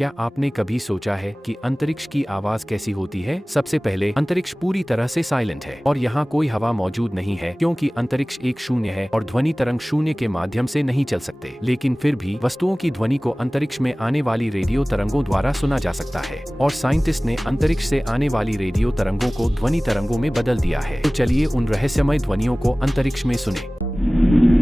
क्या आपने कभी सोचा है कि अंतरिक्ष की आवाज कैसी होती है? सबसे पहले, अंतरिक्ष पूरी तरह से साइलेंट है और यहाँ कोई हवा मौजूद नहीं है, क्योंकि अंतरिक्ष एक शून्य है और ध्वनि तरंग शून्य के माध्यम से नहीं चल सकते। लेकिन फिर भी वस्तुओं की ध्वनि को अंतरिक्ष में आने वाली रेडियो तरंगों द्वारा सुना जा सकता है और साइंटिस्ट ने अंतरिक्ष से आने वाली रेडियो तरंगों को ध्वनि तरंगों में बदल दिया है। तो चलिए उन रहस्यमय ध्वनियों को अंतरिक्ष में सुने।